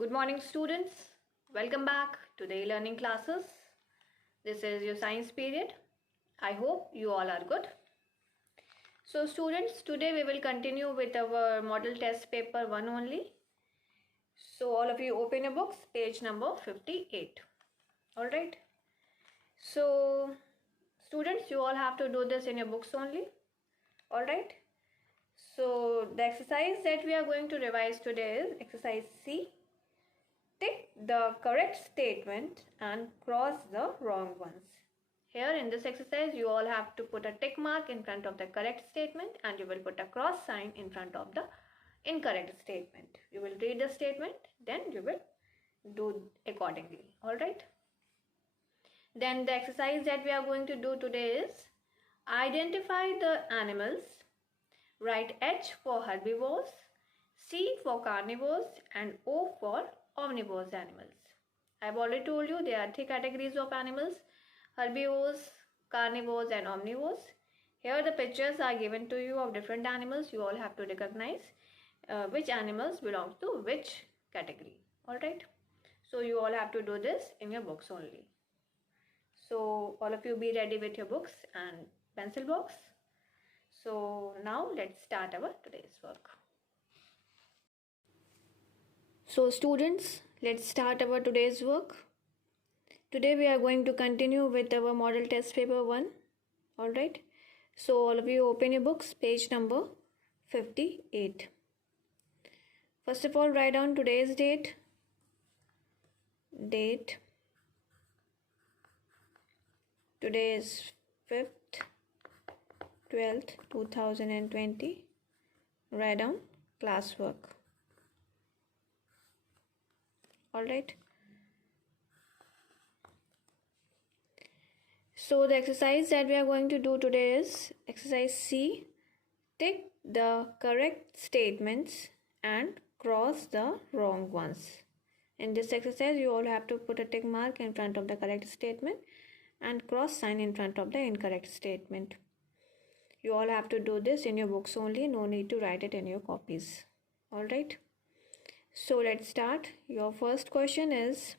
Good morning, students. Welcome back to the e-learning classes. This is your science period. I hope you all are good. So students, today we will continue with our model test paper 1 only. So all of you open your books, page number 58. Alright. So students, you all have to do this in your books only. Alright. So the exercise that we are going to revise today is exercise C. Tick the correct statement and cross the wrong ones. Here in this exercise, you all have to put a tick mark in front of the correct statement and you will put a cross sign in front of the incorrect statement. You will read the statement, then you will do accordingly. Alright. Then the exercise that we are going to do today is identify the animals. Write H for herbivores, C for carnivores and O for omnivorous animals. I have already told you there are three categories of animals: herbivores, carnivores and omnivores. Here the pictures are given to you of different animals. You all have to recognize which animals belong to which category. Alright. So you all have to do this in your books only. So all of you be ready with your books and pencil box. So now let's start our today's work. So students, let's start our today's work. Today we are going to continue with our model test paper 1. Alright. So all of you open your books, page number 58. First of all, write down today's date. Today is 5th 12th 2020. Write down classwork. Alright. So the exercise that we are going to do today is exercise C. Tick the correct statements and cross the wrong ones. In this exercise, you all have to put a tick mark in front of the correct statement and cross sign in front of the incorrect statement. You all have to do this in your books only. No need to write it in your copies. Alright. So let's start. Your first question is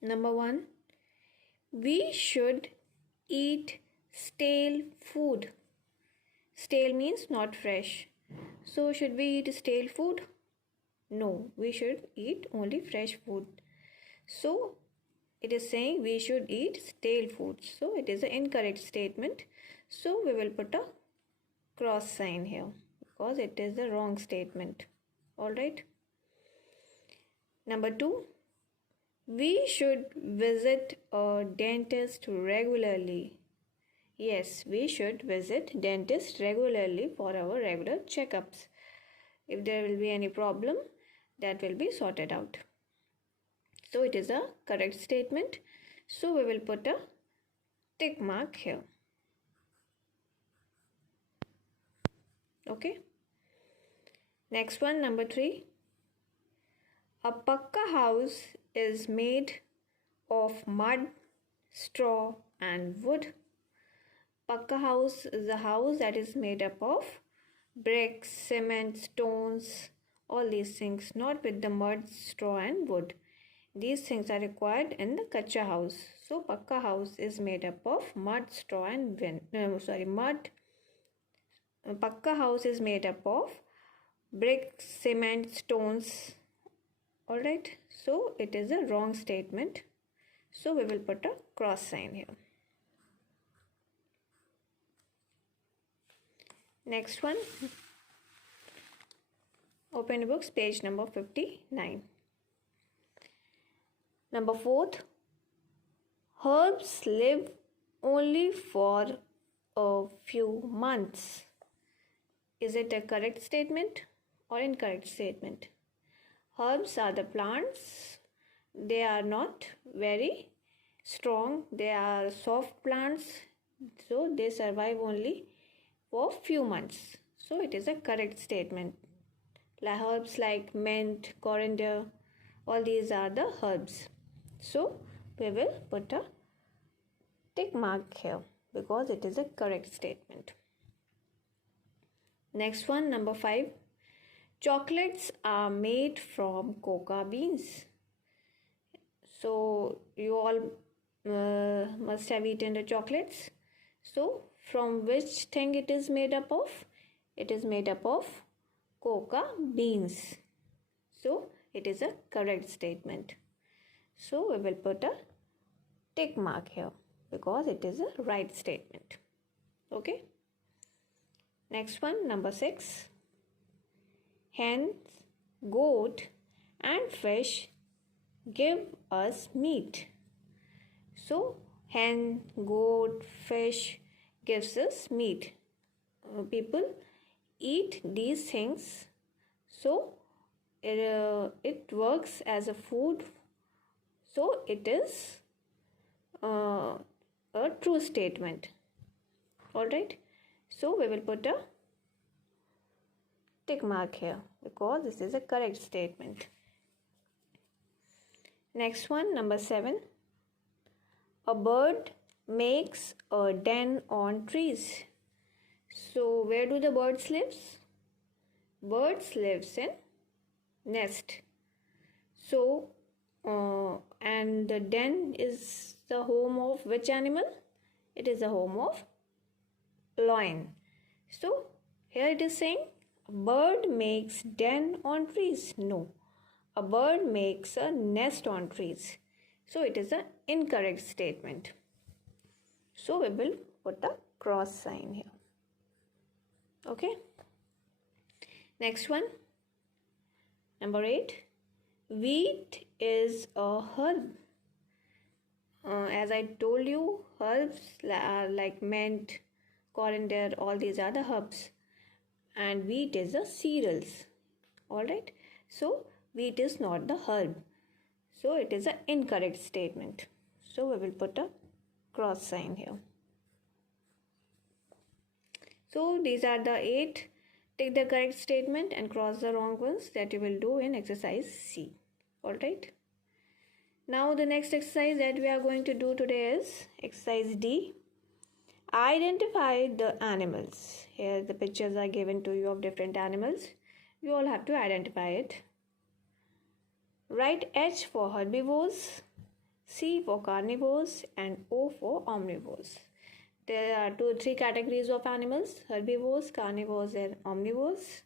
number 1. We should eat stale food. Stale means not fresh. So should we eat stale food? No, we should eat only fresh food. So it is saying we should eat stale food. So it is an incorrect statement. So we will put a cross sign here because it is the wrong statement. Alright. Number 2. We should visit a dentist regularly. Yes, we should visit dentist regularly for our regular checkups. If there will be any problem, that will be sorted out. So it is a correct statement. So we will put a tick mark here. Okay. Next one, number 3. A pakka house is made of mud, straw and wood. Pakka house is a house that is made up of bricks, cement, stones, all these things, not with the mud, straw and wood. These things are required in the kacha house. So pakka house is made up of mud, straw and pakka house is made up of bricks, cement, stones. Alright, so it is a wrong statement. So we will put a cross sign here. Next one. Open your books, page number 59. Number 4. Herbs live only for a few months. Is it a correct statement or incorrect statement? Herbs are the plants. They are not very strong. They are soft plants. So they survive only for few months. So it is a correct statement. Herbs like mint, coriander, all these are the herbs. So we will put a tick mark here because it is a correct statement. Next one, number 5. Chocolates are made from cocoa beans. So you all must have eaten the chocolates. So from which thing it is made up of? It is made up of cocoa beans. So it is a correct statement. So we will put a tick mark here because it is a right statement. Okay. Next one, number 6. Hens, goat and fish give us meat. So hen, goat, fish gives us meat. People eat these things, so it works as a food. So it is a true statement. Alright, so we will put a tick mark here because this is a correct statement. Next one, number 7. A bird makes a den on trees. So where do the birds live? Birds lives in nest. So and the den is the home of which animal? It is the home of lion. So here it is saying a bird makes den on trees. No, a bird makes a nest on trees. So it is an incorrect statement. So we will put a cross sign here. Okay. Next one, number 8. Wheat is a herb. As I told you, herbs are like mint, coriander, all these are the herbs. And wheat is a cereals. Alright. So wheat is not the herb. So it is an incorrect statement. So we will put a cross sign here. So these are the 8. Take the correct statement and cross the wrong ones that you will do in exercise C. Alright. Now the next exercise that we are going to do today is exercise D. Identify the animals. Here the pictures are given to you of different animals. You all have to identify it. Write H for herbivores, C for carnivores and O for omnivores. There are 3 categories of animals: herbivores, carnivores and omnivores.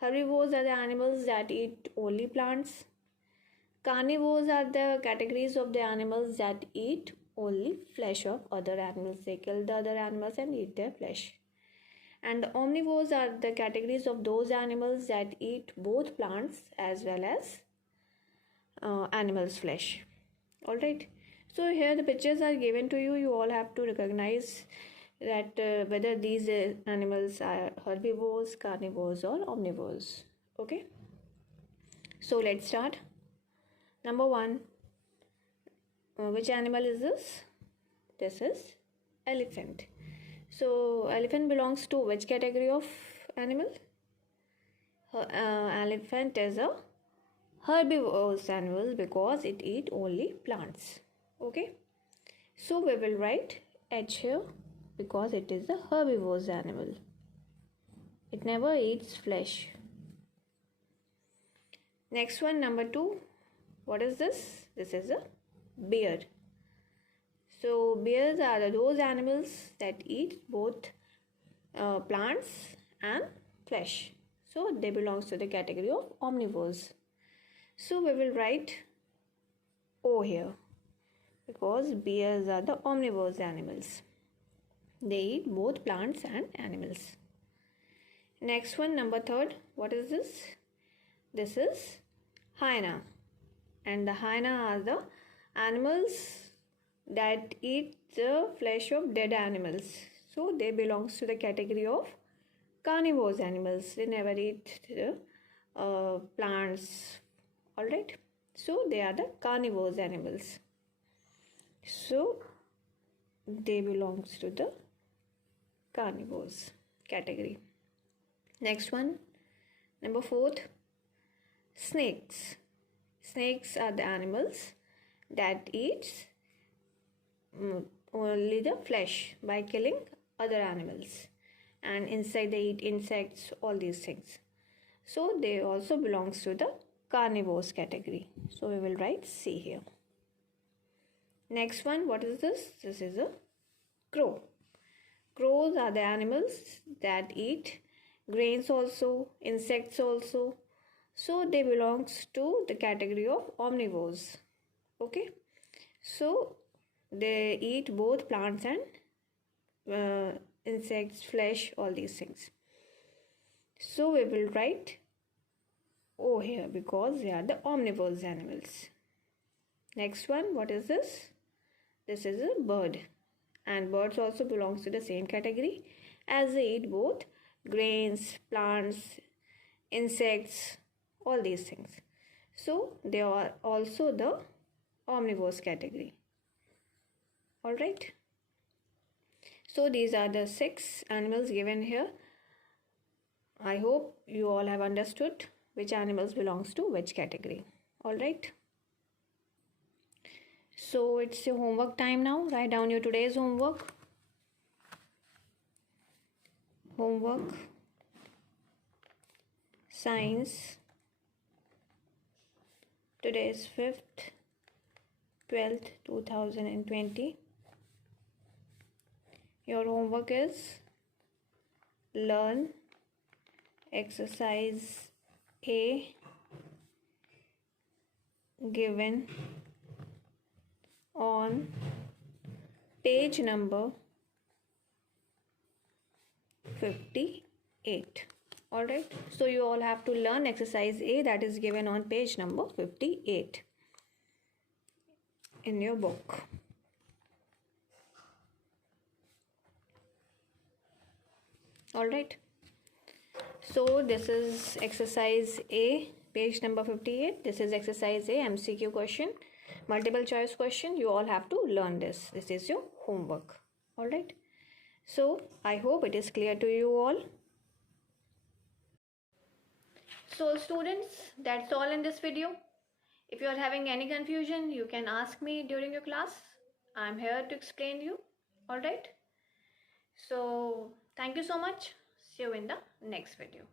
Herbivores are the animals that eat only plants. Carnivores are the categories of the animals that eat only flesh of other animals. They kill the other animals and eat their flesh. And the omnivores are the categories of those animals that eat both plants as well as animals' flesh. Alright. So here the pictures are given to you. You all have to recognize that whether these animals are herbivores, carnivores or omnivores. Okay. So let's start. Number 1. Which animal is this? This is elephant. So elephant belongs to which category of animal? Elephant is a herbivorous animal because it eats only plants. Okay. So we will write H here because it is a herbivorous animal. It never eats flesh. Next one, number 2. What is this? This is a bear. So bears are those animals that eat both plants and flesh. So they belong to the category of omnivores. So we will write O here because bears are the omnivorous animals. They eat both plants and animals. Next one, number 3. What is this? This is hyena. And the hyena are the animals that eat the flesh of dead animals. So they belong to the category of carnivorous animals. They never eat plants. Alright. So they are the carnivorous animals. So they belong to the carnivores category. Next one, number 4. Snakes. Snakes are the animals that eat only the flesh by killing other animals, and inside they eat insects, all these things. So they also belongs to the carnivores category. So we will write C here. Next one, what is this? This is a crow. Crows are the animals that eat grains also, insects also. So they belongs to the category of omnivores. Okay. So they eat both plants and insects, flesh, all these things. So we will write O here because they are the omnivorous animals. Next one, what is this? This is a bird, and birds also belongs to the same category as they eat both grains, plants, insects, all these things. So they are also the omnivores category. All right. So these are the 6 animals given here. I hope you all have understood which animals belongs to which category. All right. So it's your homework time now. Write down your today's homework. Homework. Science. Today is 5th, 12th, 2020. Your homework is learn exercise A given on page number 58. Alright, so you all have to learn exercise A that is given on page number 58 in your book. Alright, so this is exercise A, page number 58. This is exercise A, MCQ question, multiple choice question. You all have to learn this. This is your homework. Alright, so I hope it is clear to you all. So students, that's all in this video. If you are having any confusion, you can ask me during your class. I'm here to explain you. Alright. So thank you so much. See you in the next video.